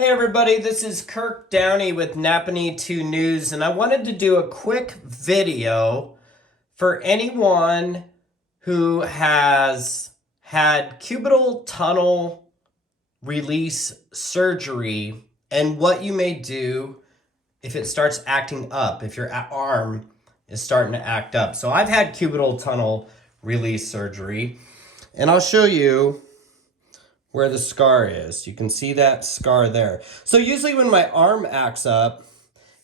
Hey everybody, this is Kirk Downey with Naponee 2 News, and I wanted to do a quick video for anyone who has had cubital tunnel release surgery and what you may do if it starts acting up, if your arm is starting to act up. So I've had cubital tunnel release surgery, and I'll show you where the scar is. You can see that scar there. So usually when my arm acts up,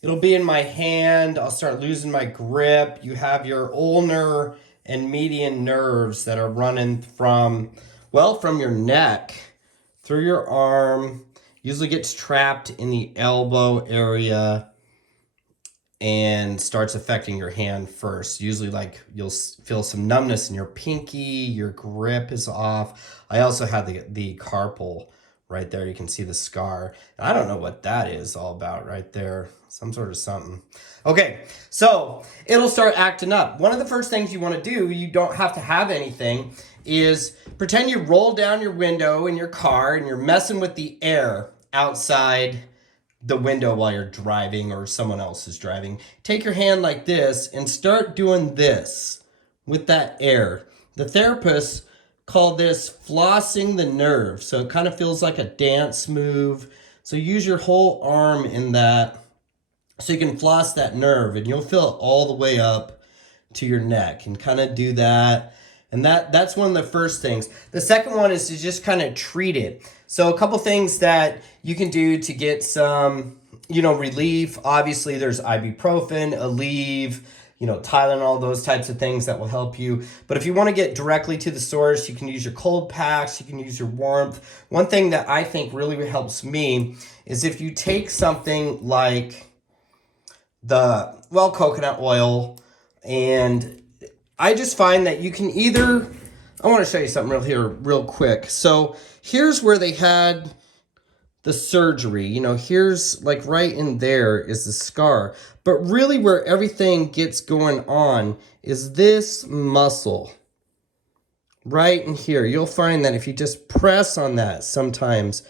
it'll be in my hand. I'll start losing my grip. You have your ulnar and median nerves that are running from your neck through your arm. Usually gets trapped in the elbow area and starts affecting your hand first. Usually like you'll feel some numbness in your pinky, your grip is off. I also had the carpal right there. You can see the scar. I don't know what that is all about right there. Some sort of something. Okay, so it'll start acting up. One of the first things you want to do, you don't have to have anything, is pretend you roll down your window in your car and you're messing with the air outside the window while you're driving or someone else is driving. Take your hand like this and start doing this with that air. The therapists call this flossing the nerve. So it kind of feels like a dance move. So use your whole arm in that so you can floss that nerve, and you'll feel it all the way up to your neck, and kind of do that. And that's one of the first things. The second one is to just kind of treat it. So a couple things that you can do to get some, relief. Obviously, there's ibuprofen, Aleve, Tylenol, those types of things that will help you. But if you want to get directly to the source, you can use your cold packs, you can use your warmth. One thing that I think really helps me is if you take something like coconut oil, and I just find that you can either, I want to show you something real quick. So here's where they had the surgery. Here's like right in there is the scar. But really where everything gets going on is this muscle right in here. You'll find that if you just press on that sometimes,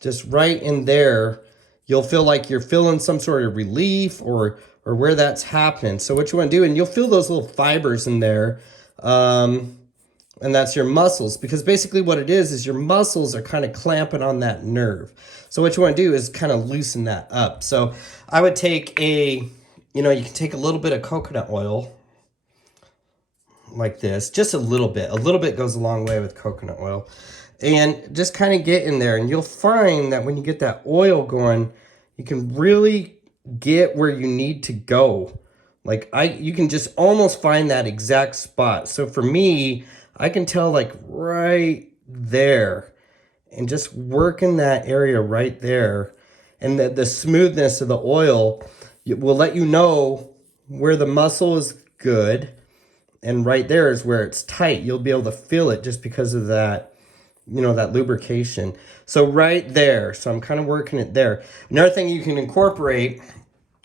just right in there, you'll feel like you're feeling some sort of relief or where that's happening. So what you want to do, and you'll feel those little fibers in there, and that's your muscles, because basically what it is your muscles are kind of clamping on that nerve. So what you want to do is kind of loosen that up. So I would take you can take a little bit of coconut oil like this, just a little bit. A little bit goes a long way with coconut oil. And just kind of get in there, and you'll find that when you get that oil going, you can really get where you need to go. You can just almost find that exact spot. So for me, I can tell like right there, and just work in that area right there. And the smoothness of the oil will let you know where the muscle is good. And right there is where it's tight. You'll be able to feel it just because of that, that lubrication. So right there, so I'm kind of working it there. Another thing you can incorporate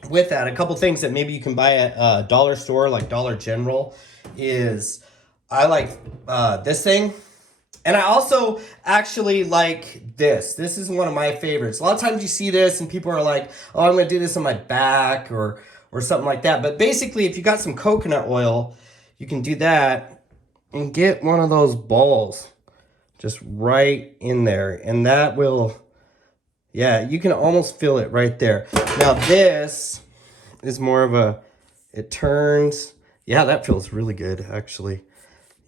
with that, a couple things that maybe you can buy at a dollar store like Dollar General, is I like this thing. And I also actually like this. This is one of my favorites. A lot of times you see this and people are like, oh, I'm going to do this on my back or something like that. But basically, if you got some coconut oil, you can do that and get one of those balls just right in there. And that will, you can almost feel it right there. Now this is more of it turns. Yeah, that feels really good, actually.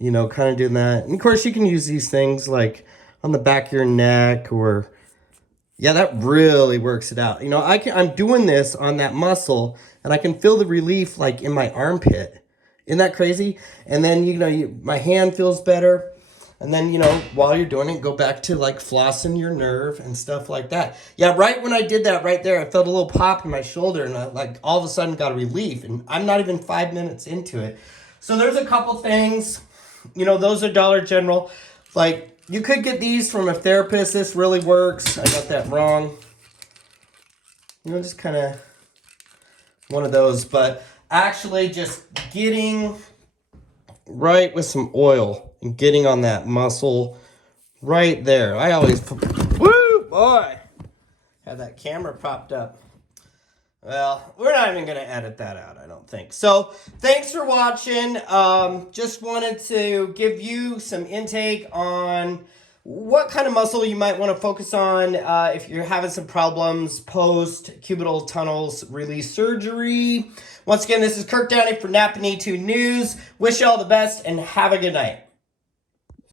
Kind of doing that. And of course, you can use these things like on the back of your neck that really works it out. I'm doing this on that muscle, and I can feel the relief like in my armpit. Isn't that crazy? And then, my hand feels better. And then, while you're doing it, go back to like flossing your nerve and stuff like that. Yeah, right when I did that right there, I felt a little pop in my shoulder, and I all of a sudden got a relief. And I'm not even 5 minutes into it. So there's a couple things. Those are Dollar General. Like, you could get these from a therapist. This really works. I got that wrong. Just kind of one of those. But actually just getting right with some oil and getting on that muscle right there. I always, woo, boy. Had that camera propped up. Well, we're not even going to edit that out, I don't think. So, thanks for watching. Just wanted to give you some intake on what kind of muscle you might want to focus on if you're having some problems post-cubital tunnels release surgery. Once again, this is Kirk Downey for Naponee 2 News. Wish you all the best and have a good night.